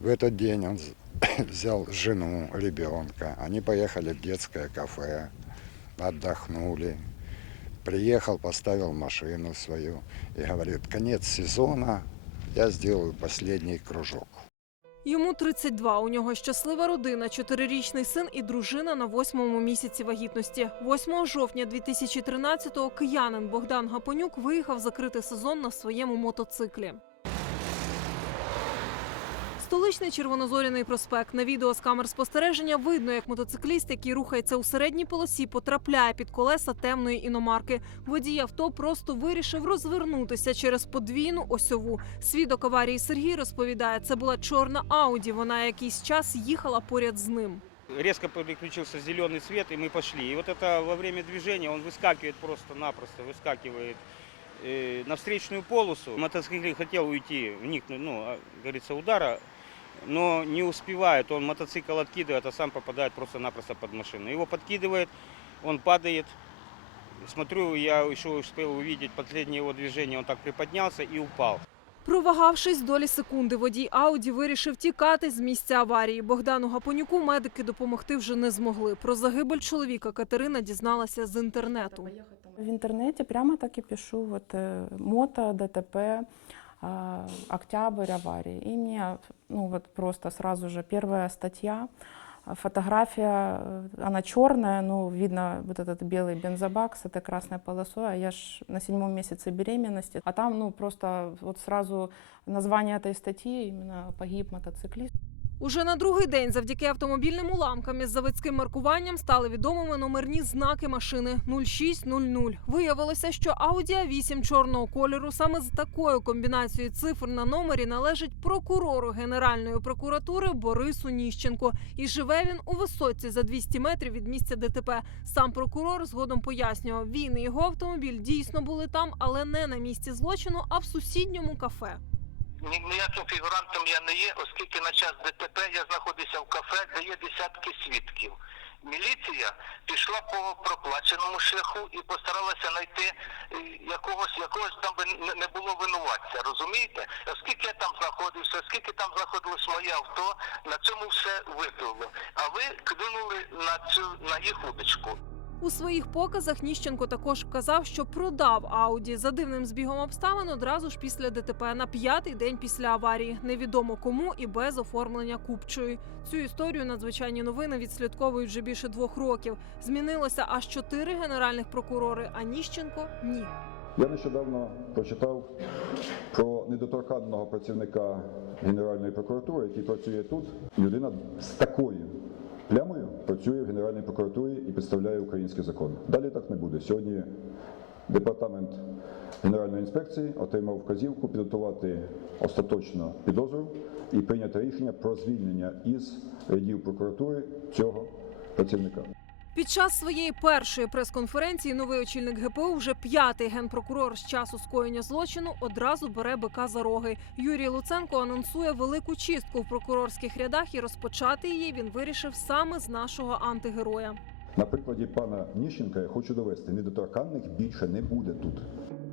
В этот день он взял жену, ребенка. Они поехали в детское кафе, отдохнули. Приехал, поставил машину свою и говорит, конец сезона, я сделаю последний кружок. Йому 32, у нього щаслива родина, чотирирічний син і дружина на восьмому місяці вагітності. 8 жовтня 2013-го киянин Богдан Гапонюк виїхав закрити сезон на своєму мотоциклі. Столичний червонозоряний проспект. На відео з камер спостереження видно, як мотоцикліст, який рухається у середній полосі, потрапляє під колеса темної іномарки. Водій авто просто вирішив розвернутися через подвійну осьову. Свідок аварії Сергій розповідає, це була чорна Ауді. Вона якийсь час їхала поряд з ним. Резко переключился зеленый свет, и мы пошли. И вот это во время движения он выскакивает просто-напросто, выскакивает э, на встречную полосу. Мотоциклист хотел уйти, вникнуть, ну, а, говорится, удара, но не успевает. Он мотоцикл откидывает, а сам попадает просто-напросто под машину. Его подкидывает, он падает. Смотрю, я еще успел увидеть последнее его движение. Он так приподнялся и упал. Провагавшись долі секунди, водій Ауді вирішив тікати з місця аварії. Богдану Гапонюку медики допомогти вже не змогли. Про загибель чоловіка Катерина дізналася з інтернету. В интернете прямо так и пишу вот э, мото, ДТП, а, октябрь аварии. И мне, ну вот просто сразу же первая статья, а, фотография, э, она черная, ну видно вот этот белый бензобак с этой красной полосой, а я ж на седьмом месяце беременности, а там ну просто вот сразу название этой статьи именно погиб мотоциклист. Уже на другий день, завдяки автомобільним уламкам із заводським маркуванням, стали відомими номерні знаки машини 0600. Виявилося, що Audi A8 чорного кольору саме з такою комбінацією цифр на номері належить прокурору Генеральної прокуратури Борису Ніщенко. І живе він у висотці за 200 метрів від місця ДТП. Сам прокурор згодом пояснював, він і його автомобіль дійсно були там, але не на місці злочину, а в сусідньому кафе. Ні- Ніяким фігурантом я не є, оскільки на час ДТП я знаходився в кафе, де є десятки свідків. Міліція пішла по проплаченому шляху і постаралася знайти е, якогось, якогось там не- було винуватця, розумієте? Оскільки я там знаходився, оскільки там знаходилось моє авто, на цьому все виплило. А ви клюнули на цю на їх удочку. У своїх показах Ніщенко також казав, що продав Ауді за дивним збігом обставин одразу ж після ДТП на п'ятий день після аварії. Невідомо кому і без оформлення купчої. Цю історію надзвичайні новини відслідковують вже більше двох років. Змінилося аж чотири генеральних прокурори, а Ніщенко ні. Я нещодавно прочитав про недоторканного працівника Генеральної прокуратури, який працює тут. Людина з такою плямою працює в Генеральній прокуратурі і представляє український закон. Далі так не буде. Сьогодні департамент Генеральної інспекції отримав вказівку підготувати остаточно підозру і прийняти рішення про звільнення із рядів прокуратури цього працівника. Під час своєї першої прес-конференції новий очільник ГПУ, вже п'ятий генпрокурор з часу скоєння злочину, одразу бере бика за роги. Юрій Луценко анонсує велику чистку в прокурорських рядах, і розпочати її він вирішив саме з нашого антигероя. На прикладі пана Ніщенка я хочу довести, недоторканних більше не буде тут.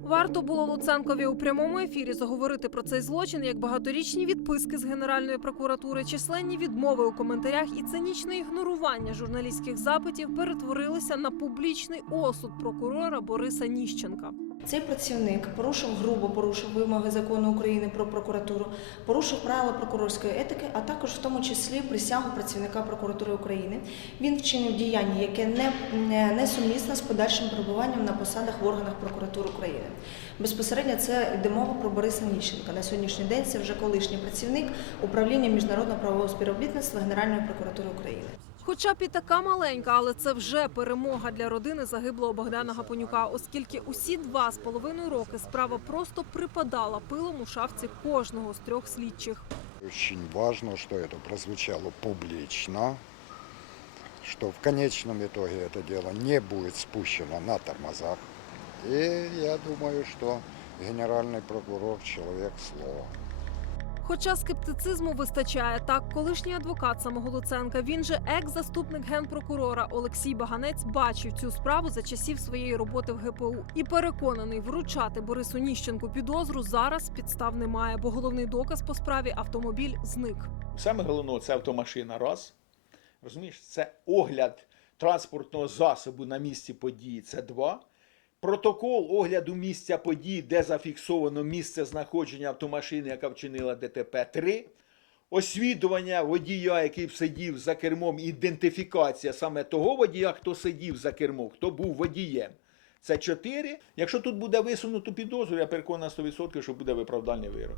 Варто було Луценкові у прямому ефірі заговорити про цей злочин, як багаторічні відписки з Генеральної прокуратури, численні відмови у коментарях і цинічне ігнорування журналістських запитів перетворилися на публічний осуд прокурора Бориса Ніщенка. Цей працівник порушив грубо порушив вимоги закону України про прокуратуру, порушив правила прокурорської етики, а також в тому числі присягу працівника прокуратури України. Він вчинив діяння, яке не, не, не сумісне з подальшим перебуванням на посадах в органах прокуратури України. Безпосередньо це йде мова про Бориса Ніщенка. На сьогоднішній день це вже колишній працівник управління міжнародного правового співробітництва Генеральної прокуратури України. Хоча б і така маленька, але це вже перемога для родини загиблого Богдана Гапонюка, оскільки усі два з половиною роки справа просто припадала пилом у шафці кожного з трьох слідчих. Очень важно, что это прозвучало публично, что в конечном итоге это дело не будет спущено на тормозах. И я думаю, что генеральный прокурор человек слова. Хоча скептицизму вистачає, так колишній адвокат самого Луценка, він же екс-заступник генпрокурора Олексій Баганець бачив цю справу за часів своєї роботи в ГПУ і переконаний, вручати Борису Ніщенку підозру зараз підстав немає, бо головний доказ по справі автомобіль зник. Саме головне це автомашина. Раз. Розумієш, це огляд транспортного засобу на місці події. Це два. Протокол огляду місця події, де зафіксовано місце знаходження автомашини, яка вчинила ДТП 3. Освідування водія, який сидів за кермом, ідентифікація саме того водія, хто сидів за кермом, хто був водієм. Це 4. Якщо тут буде висунуто підозру, я переконаний на 100%, що буде виправдальний вирок.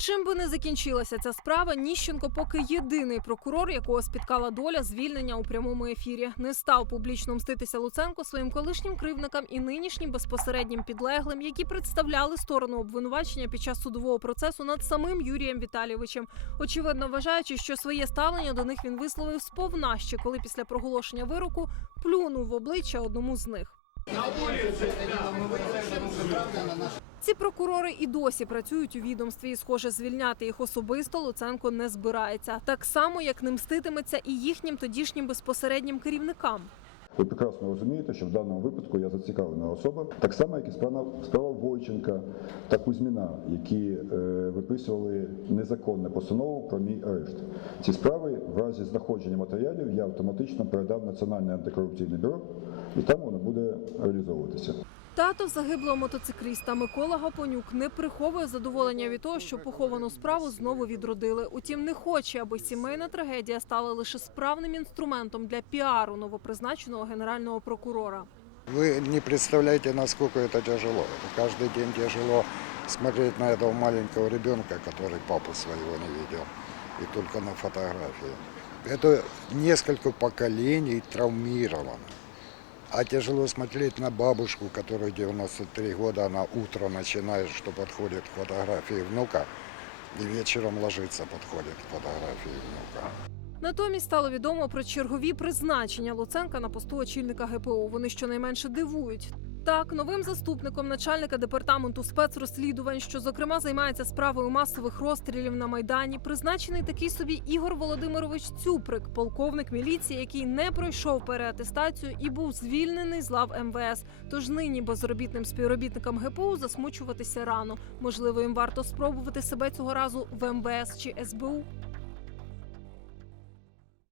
Чим би не закінчилася ця справа, Ніщенко поки єдиний прокурор, якого спіткала доля звільнення у прямому ефірі. Не став публічно мститися Луценко своїм колишнім кривникам і нинішнім безпосереднім підлеглим, які представляли сторону обвинувачення під час судового процесу над самим Юрієм Віталійовичем. Очевидно, вважаючи, що своє ставлення до них він висловив сповна ще коли після проголошення вироку плюнув в обличчя одному з них. Ці прокурори і досі працюють у відомстві, і схоже, звільняти їх особисто Луценко не збирається. Так само, як не мститиметься і їхнім тодішнім безпосереднім керівникам. Ви прекрасно розумієте, що в даному випадку я зацікавлена особа, так само, як і справа, справа Войченка та Кузьміна, які е, виписували незаконну постанову про мій арешт. Ці справи в разі знаходження матеріалів я автоматично передав Національне антикорупційне бюро, і там воно буде реалізовуватися. Тато загиблого мотоцикліста Микола Гапонюк не приховує задоволення від того, що поховану справу знову відродили. Утім, не хоче, аби сімейна трагедія стала лише справним інструментом для піару новопризначеного генерального прокурора. Вы не представляете, насколько это тяжело. Это каждый день тяжело смотреть на этого маленького ребенка, который папу своего не видел, и только на фотографии. Это несколько поколений травмировано. А тяжело смотреть на бабушку, которой 93 года, она утро начинает, что подходит к фотографии внука, и вечером ложится, подходит к фотографии внука. Натомість стало відомо про чергові призначення Луценка на посту очільника ГПУ. Вони щонайменше дивують. Так, новим заступником начальника департаменту спецрозслідувань, що зокрема займається справою масових розстрілів на майдані, призначений такий собі Ігор Володимирович Цюприк, полковник міліції, який не пройшов переатестацію і був звільнений з лав МВС. Тож нині безробітним співробітникам ГПУ засмучуватися рано. Можливо, їм варто спробувати себе цього разу в МВС чи СБУ.